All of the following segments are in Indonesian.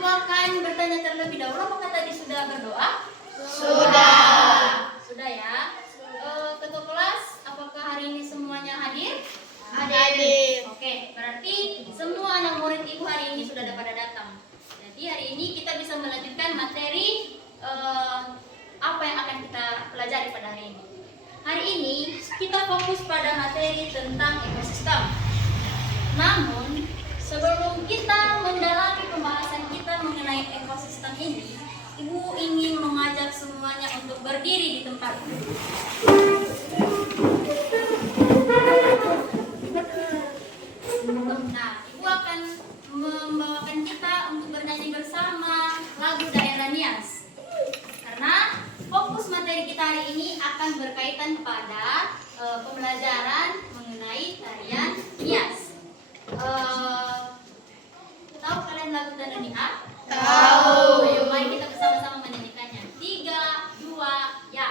Ibu akan bertanya terlebih dahulu, apakah tadi sudah berdoa? Sudah. Sudah ya. Ketua kelas, apakah hari ini semuanya hadir? Hadir. Oke, berarti semua anak murid ibu hari ini sudah pada datang. Jadi hari ini kita bisa melanjutkan materi apa yang akan kita pelajari pada hari ini. Hari ini kita fokus pada materi tentang ekosistem. Namun, sebelum kita mendalami pembahasan kita mengenai ekosistem ini, Ibu ingin mengajak semuanya untuk berdiri di tempat. Nah, Ibu akan membawakan kita untuk bernyanyi bersama lagu Daerah Nias. Karena fokus materi kita hari ini akan berkaitan pada pembelajaran mengenai tarian Nias. Tahu kalian lagu Daerah Nias? Tahu. Ayo mari kita bersama-sama menyanyikannya. 3, 2, ya.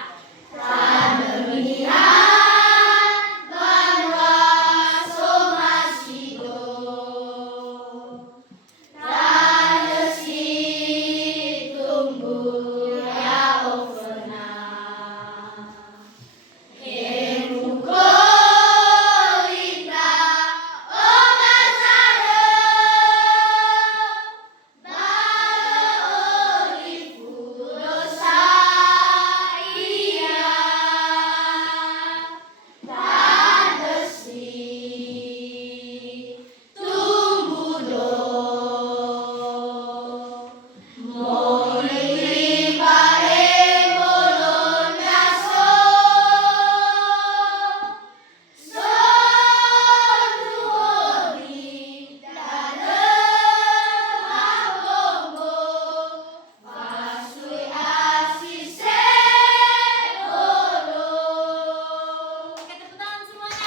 Oke, tepuk tangan semuanya.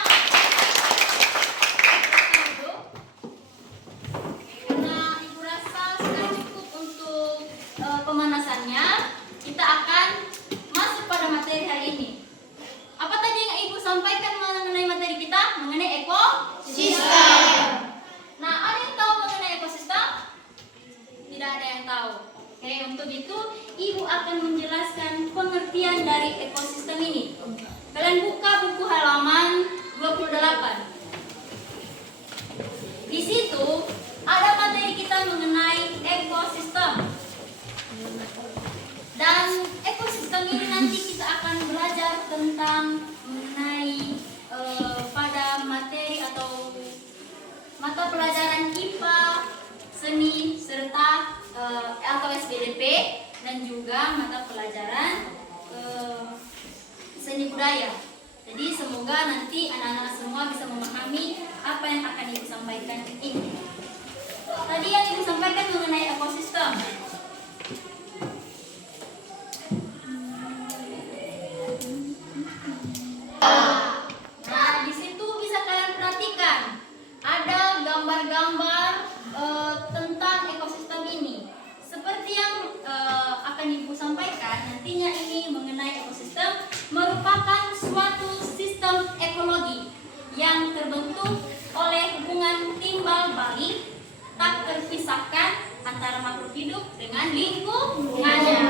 Karena Ibu rasa sudah cukup untuk pemanasannya, kita akan masuk pada materi hari ini. Apa tadi yang Ibu sampaikan mengenai materi kita? Mengenai ekosistem. Nah, ada yang tahu mengenai ekosistem? Tidak ada yang tahu. Oke, untuk itu Ibu akan menjelaskan pengertian dari ekosistem ini. Kalian buka buku halaman 28. Di situ ada materi kita mengenai ekosistem. Dan ekosistem ini nanti kita akan belajar tentang mengenai pada materi atau mata pelajaran IPA, seni, serta atau SBDP, dan juga mata pelajaran seni budaya. Jadi semoga nanti anak-anak semua bisa memahami apa yang akan Ibu sampaikan ini. Tadi yang Ibu sampaikan mengenai ekosistem. Nah, di situ bisa kalian perhatikan ada gambar-gambar tentang ekosistem ini. Seperti yang akan Ibu sampaikan, nantinya ini mengenai ekosistem merupakan suatu sistem ekologi yang terbentuk oleh hubungan timbal balik tak terpisahkan antara makhluk hidup dengan lingkungannya.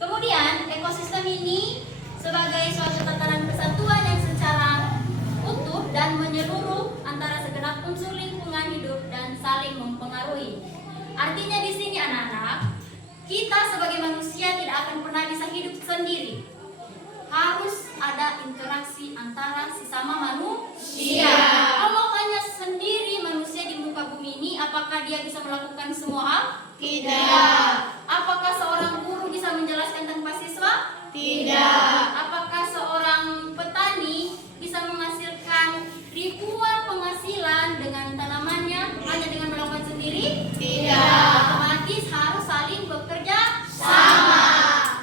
Kemudian ekosistem ini sebagai suatu tatanan kesatuan yang secara utuh dan menyeluruh antara segenap unsur lingkungan hidup dan saling mempengaruhi. Artinya di sini anak-anak, kita sebagai manusia tidak akan pernah bisa hidup sendiri. Harus ada interaksi antara sesama manusia. Kalau hanya sendiri manusia di muka bumi ini, apakah dia bisa melakukan semua hal? Tidak. Apakah seorang guru bisa menjelaskan tanpa siswa? Tidak. Apakah seorang petani bisa menghasilkan ribuan penghasilan dengan tanamannya hanya dengan melakukan sendiri? Tidak. Otomatis harus saling bekerja Sama.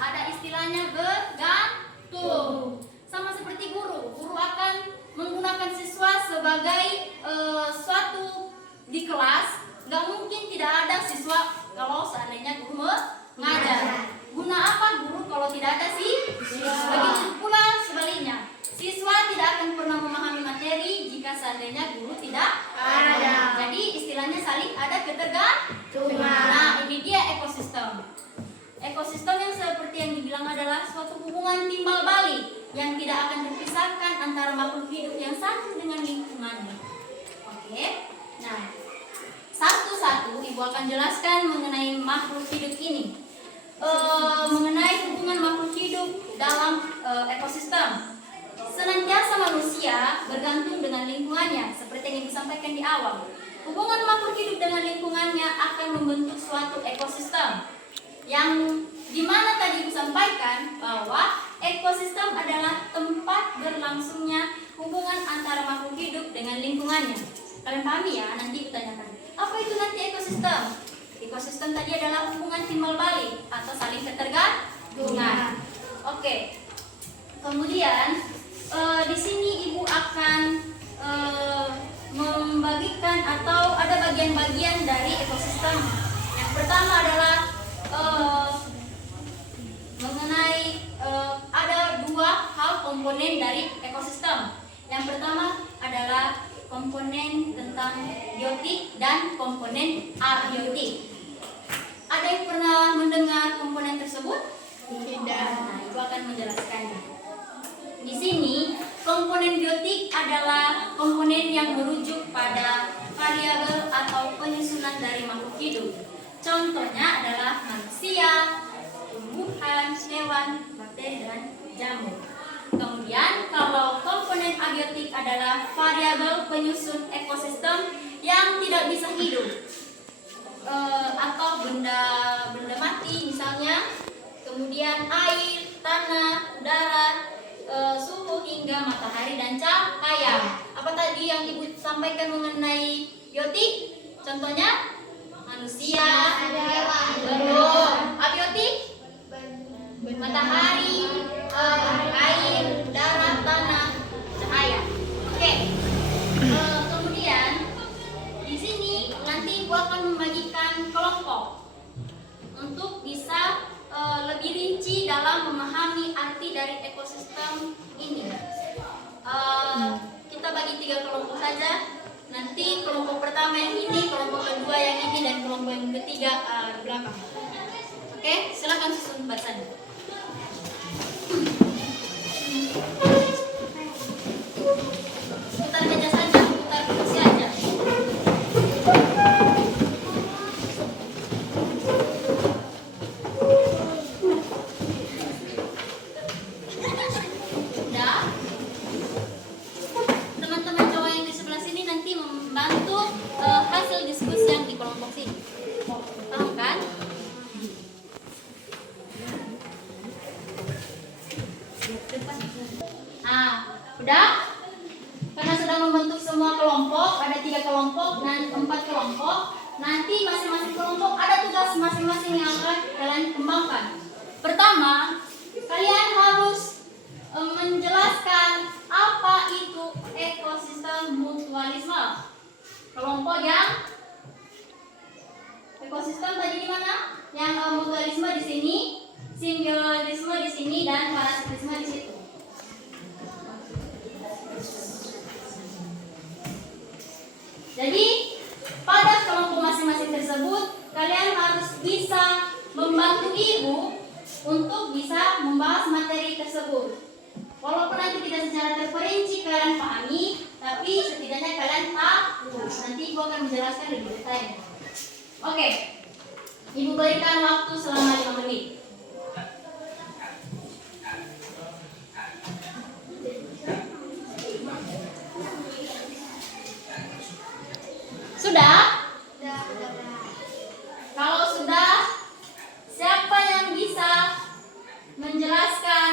Ada istilahnya bergantung. Sama seperti guru. Guru akan menggunakan siswa sebagai suatu di kelas. Gak mungkin tidak ada siswa kalau seandainya ekosistem yang seperti yang dibilang adalah suatu hubungan timbal balik yang tidak akan terpisahkan antara makhluk hidup yang satu dengan lingkungannya. Oke, nah satu-satu Ibu akan jelaskan mengenai makhluk hidup ini. Mengenai hubungan makhluk hidup dalam ekosistem. Senantiasa manusia bergantung dengan lingkungannya, seperti yang disampaikan di awal. Hubungan makhluk hidup dengan lingkungannya akan membentuk suatu ekosistem. Yang dimana tadi Ibu sampaikan bahwa ekosistem adalah tempat berlangsungnya hubungan antara makhluk hidup dengan lingkungannya. Kalian pahami ya? Nanti Ibu tanyakan, apa itu nanti ekosistem? Ekosistem tadi adalah hubungan timbal balik atau saling ketergantungan. Oke. Kemudian di sini Ibu akan membagikan atau ada bagian-bagian dari ekosistem. Yang pertama adalah mengenai ada dua hal komponen dari ekosistem. Yang pertama adalah komponen tentang biotik dan komponen abiotik. Ada yang pernah mendengar komponen tersebut? Tidak. Nah, Ibu akan menjelaskannya. Di sini, komponen biotik adalah komponen yang merujuk pada variabel atau penyusunan dari makhluk hidup. Contohnya adalah manusia, tumbuhan, hewan, bakteri, dan jamur. Kemudian kalau komponen abiotik adalah variabel penyusun ekosistem yang tidak bisa hidup atau benda mati misalnya, kemudian air, tanah, udara, suhu hingga matahari dan cahaya. Apa tadi yang Ibu sampaikan mengenai biotik? Contohnya manusia, belum. Abiotik? Matahari, air, darah, tanah, cahaya. Oke. Kemudian di sini nanti Ibu akan membagikan kelompok untuk bisa lebih rinci dalam memahami arti dari ekosistem ini. Kita bagi 3 kelompok saja. Nanti kelompok pertama yang ini, kelompok kedua yang ini, dan kelompok yang ketiga di belakang. Oke, silakan susun bacanya. Putar meja saja, putar kursi aja. Sudah? Teman-teman cowok yang di sebelah sini nanti membantu hasil diskusi yang di kelompok sini. Paham kan? Nah, udah? Karena sudah membentuk semua kelompok, ada 3 kelompok dan 4 kelompok. Nanti masing-masing kelompok ada tugas masing-masing yang akan kalian kembangkan. Pertama, kalian harus menjelaskan apa itu ekosistem mutualisme. Kelompok yang ekosistem tadi di mana? Yang mutualisme di sini, simbiotisme di sini, dan parasitisme di situ. Jadi pada kelompok masing-masing tersebut kalian harus bisa membantu Ibu untuk bisa membahas materi tersebut. Walaupun nanti tidak secara terperinci kalian pahami, tapi setidaknya kalian tahu. Nanti Ibu akan menjelaskan lebih detail. Oke, Ibu berikan waktu selama 5 menit. Sudah? Kalau sudah, siapa yang bisa menjelaskan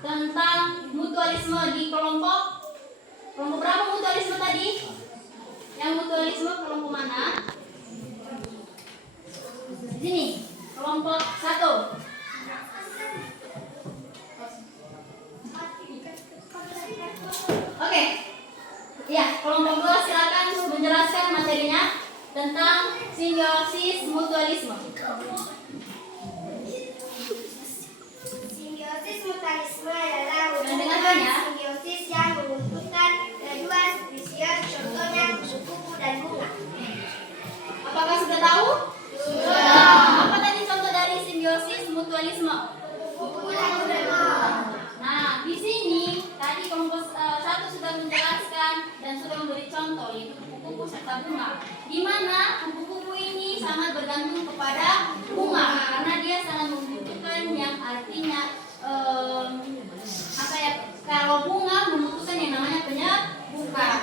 tentang mutualisme di kelompok? Kelompok berapa mutualisme tadi? Yang mutualisme kelompok mana? Di sini, kelompok 1. Oke. Ya, kelompok 2 silakan menjelaskan materinya tentang simbiosis mutualisme. Simbiosis mutualisme adalah Dengarkan ya. simbiosis yang menguntungkan kedua spesies, contohnya kupu-kupu dan bunga. Apakah sudah tahu? Sudah. Apa tadi contoh dari simbiosis? serta bunga. Di mana kupu-kupu ini sangat bergantung kepada bunga karena dia sangat membutuhkan yang artinya kalau bunga membutuhkan yang namanya penyerbukan.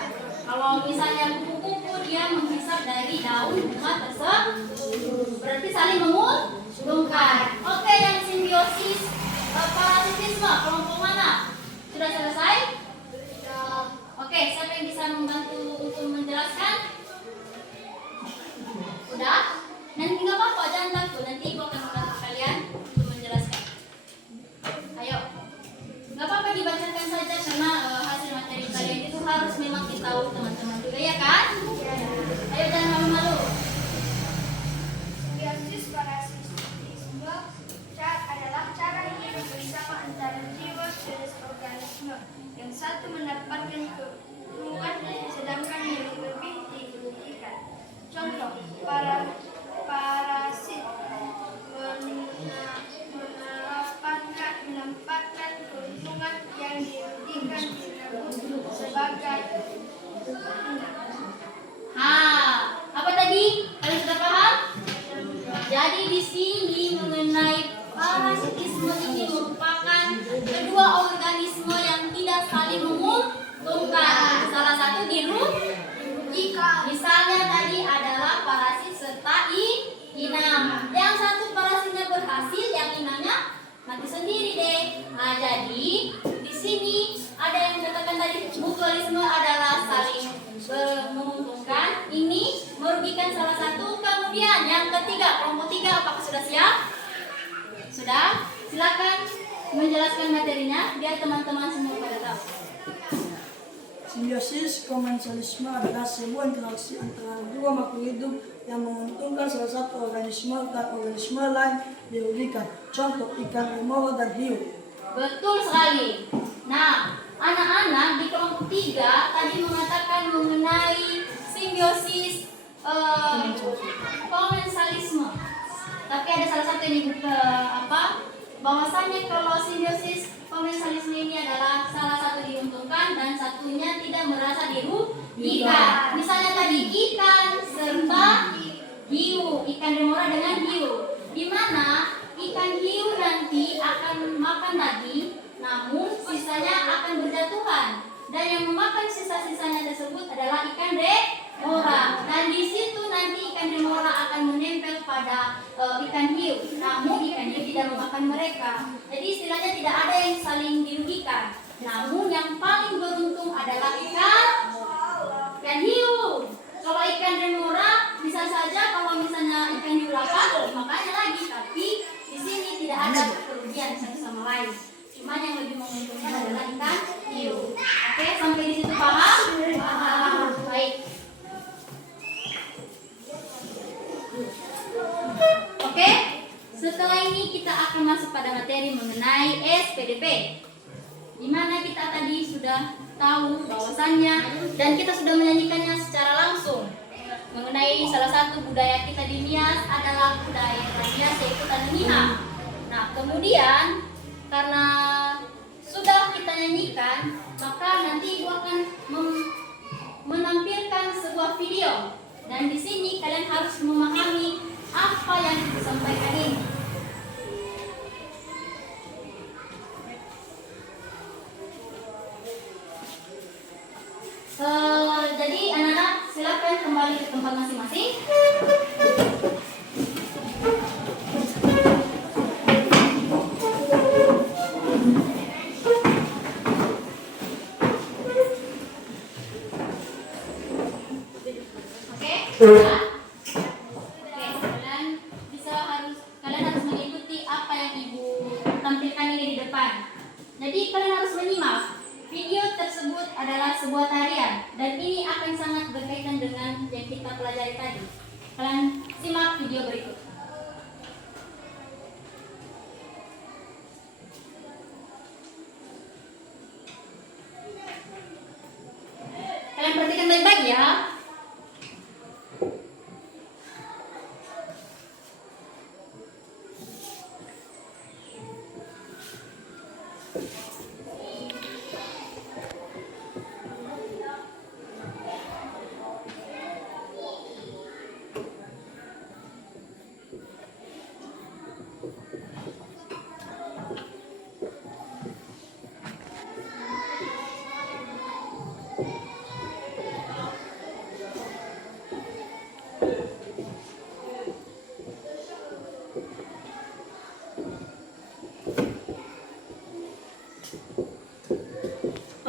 Kalau misalnya kupu-kupu dia menghisap dari daun bunga tersebut, berarti saling menguntungkan. Oke, yang simbiosis parasitisme kelompok mana? Sudah selesai? Oke, siapa yang bisa membantu untuk menjelaskan? Udah? Nanti nggak apa-apa, jangan takut. Nanti ibu akan membantu kalian untuk menjelaskan. Ayo, nggak apa-apa dibacakan saja karena hasil materi kalian itu harus memang ditahu teman-teman juga ya kan? Ayo jangan malu-malu. Simbiosis parasitisme adalah cara hidup bersama antara jiwa sejenis organisme. Yang satu mendapatkan keuntungan sedangkan yang lebih dirugikan. Contoh, parasit menempatkan keuntungan yang dirugikan sebagai Apa tadi? Kalian sudah paham? Jadi di sini mengenai parasitisme ini merupakan kedua organisme yang tidak saling menguntungkan. Salah satu dirugikan. Misalnya tadi adalah parasit serta inang. Yang satu parasitnya berhasil, yang inangnya mati sendiri deh. Nah, jadi di sini ada yang katakan tadi mutualisme adalah saling menguntungkan. Ini merugikan salah satu. Kemudian yang ketiga, kelompok 3, apakah sudah siap? Sudah? Silakan menjelaskan materinya biar teman-teman semua pada tahu. Simbiosis komensalisme adalah sebuah interaksi antara dua makhluk hidup yang menguntungkan salah satu organisme dan organisme lain dirugikan. Contoh ikan remora dan hiu. Betul sekali. Nah, anak-anak di kelompok 3 tadi mengatakan mengenai simbiosis komensalisme. Tapi ada salah satu yang bahwasanya kalau simbiosis komensalisme ini adalah salah satu diuntungkan dan satunya tidak merasa dirugikan. Misalnya tadi ikan serta hiu, ikan remora dengan hiu, di mana ikan hiu nanti akan makan daging, namun sisanya akan berjatuhan. Dan yang memakan sisa-sisanya tersebut adalah ikan remora. Dan di situ nanti ikan remora akan menempel pada ikan hiu. Namun ikan hiu tidak memakan mereka. Jadi istilahnya tidak ada yang saling dirugikan. Namun yang paling beruntung adalah ikan hiu. Kalau ikan remora bisa saja kalau misalnya ikan hiu lapar, makanya lagi. Tapi di sini tidak ada kerugian satu sama lain. Cuma yang lebih menguntungkan adalah ikan hiu. Oke, sampai di situ paham? Paham. Baik. Oke, setelah ini kita akan masuk pada materi mengenai SPDP. Di mana kita tadi sudah tahu bahwasannya dan kita sudah menyanyikannya secara langsung. Mengenai salah satu budaya kita di Nias adalah budaya Nias yaitu Tanimiha. Nah, kemudian karena sudah kita nyanyikan, maka nanti ibu akan menampilkan sebuah video dan di sini kalian harus memahami apa yang disampaikan ini. Jadi anak-anak silakan kembali ke tempat masing-masing. Kalian harus mengikuti apa yang ibu tampilkan ini di depan. Jadi kalian harus menyimak. Video tersebut adalah sebuah tarian dan ini akan sangat berkaitan dengan yang kita pelajari tadi. Kalian simak video berikut. Kalian perhatikan baik-baik ya.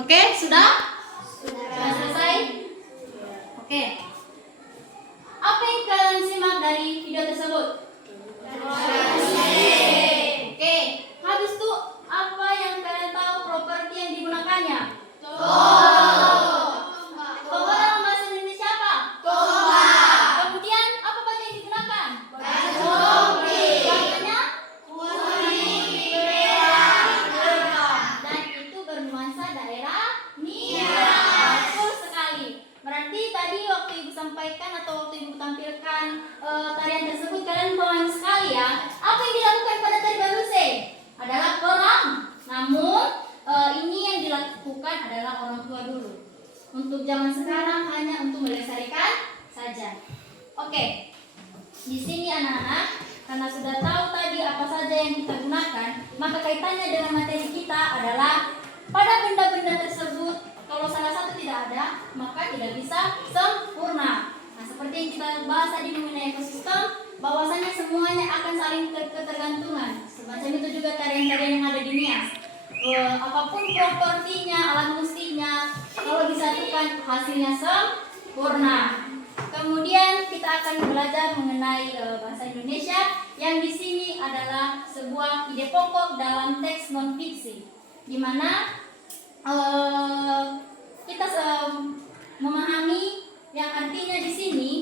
Oke, sudah? Sudah selesai? Oke. Apa yang kalian simak dari video tersebut? Oke, habis itu apa yang kalian tahu properti yang digunakannya? Tombol dalam bahasa Indonesia apa? Kemudian apa baju yang digunakan? Warnanya? Dan itu bernuansa daerah betul sekali. Berarti tadi waktu ibu sampaikan atau waktu ibu tampilkan tarian tersebut kalian paham sekali ya. Apa yang dilakukan pada tari baruse? Adalah perang. Namun ini yang dilakukan adalah orang tua dulu. Untuk zaman sekarang hanya untuk melestarikan saja. Oke. Di sini anak-anak, karena sudah tahu tadi apa saja yang kita gunakan, maka kaitannya dengan materi kita adalah pada benda-benda tersebut kalau salah satu tidak ada, maka tidak bisa sempurna. Nah, seperti yang kita bahas tadi mengenai ekosistem, bahwasanya semuanya akan saling ketergantungan. Semacam itu juga tarian-tarian yang ada di Nias. Apapun propertinya, alat musiknya, kalau disatukan hasilnya sempurna. Kemudian kita akan belajar mengenai bahasa Indonesia yang di sini adalah sebuah ide pokok dalam teks non fiksi, di mana kita memahami yang artinya di sini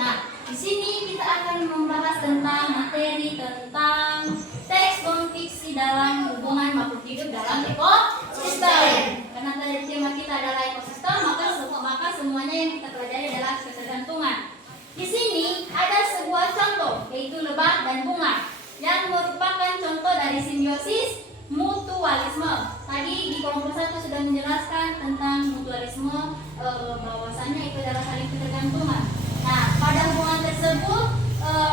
Nah, di sini kita akan membahas tentang materi tentang teks non fiksi dalam hubungan makhluk hidup dalam ekosistem. Karena tadi tema kita adalah ekosistem, maka semuanya yang kita pelajari adalah ketergantungan. Di sini ada sebuah contoh, yaitu lebah dan bunga, yang merupakan contoh dari simbiosis mutualisme. Tadi di kelompok 1 sudah menjelaskan tentang mutualisme, bahwasannya itu adalah saling ketergantungan. Nah, pada hubungan tersebut,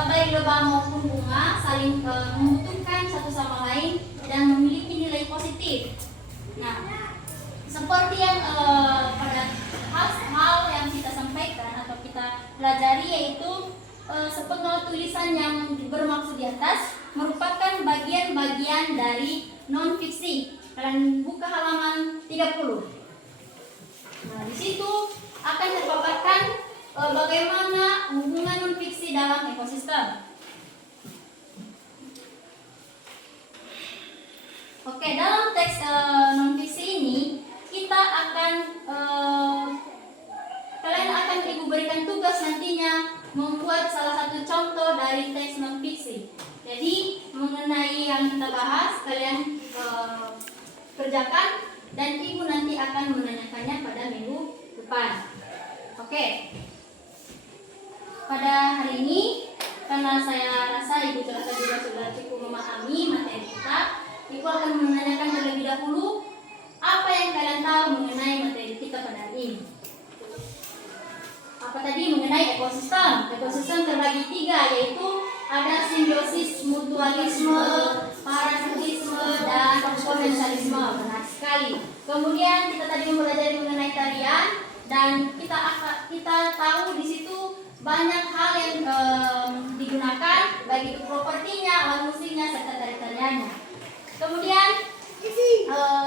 baik lebah maupun bunga saling membutuhkan satu sama lain dan memiliki nilai positif. Nah, seperti yang pada hal yang kita sampaikan atau kita pelajari, yaitu sepenggal tulisan yang bermaksud di atas merupakan bagian-bagian dari non fiksi. Kalian buka halaman 30. Nah, di situ akan terpaparkan bagaimana hubungan non fiksi dalam ekosistem. Oke, dalam teks non fiksi ini kita akan kalian akan ibu berikan tugas nantinya membuat salah satu contoh dari teks non fiksi. Jadi mengenai yang kita bahas kalian kerjakan dan ibu nanti akan menanyakannya pada minggu depan. Oke. Pada hari ini karena saya rasa ibu juga sudah cukup memahami materi kita, ibu akan menanyakan terlebih dahulu apa yang kalian tahu mengenai materi kita pada hari ini. Apa tadi mengenai ekosistem? Ekosistem terbagi 3, yaitu ada simbiosis, mutualisme, parasitisme, dan komensalisme. Benar sekali. Kemudian kita tadi mempelajari mengenai tarian dan kita tahu di situ banyak hal yang digunakan, baik itu propertinya, alat musiknya, serta tarian-tariannya. Kemudian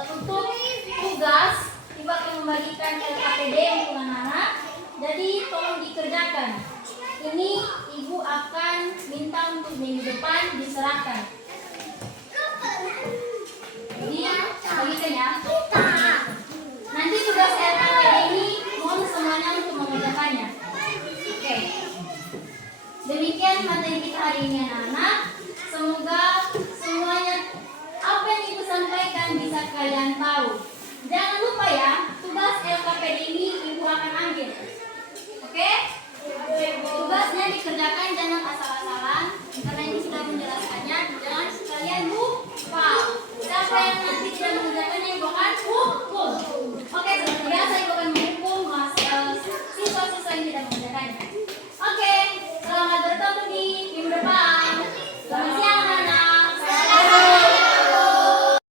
untuk tugas, ibu akan membagikan LKPD untuk anak-anak. Jadi tolong dikerjakan. Ini ibu akan minta untuk minggu depan diserahkan. Jadi bagikan ya.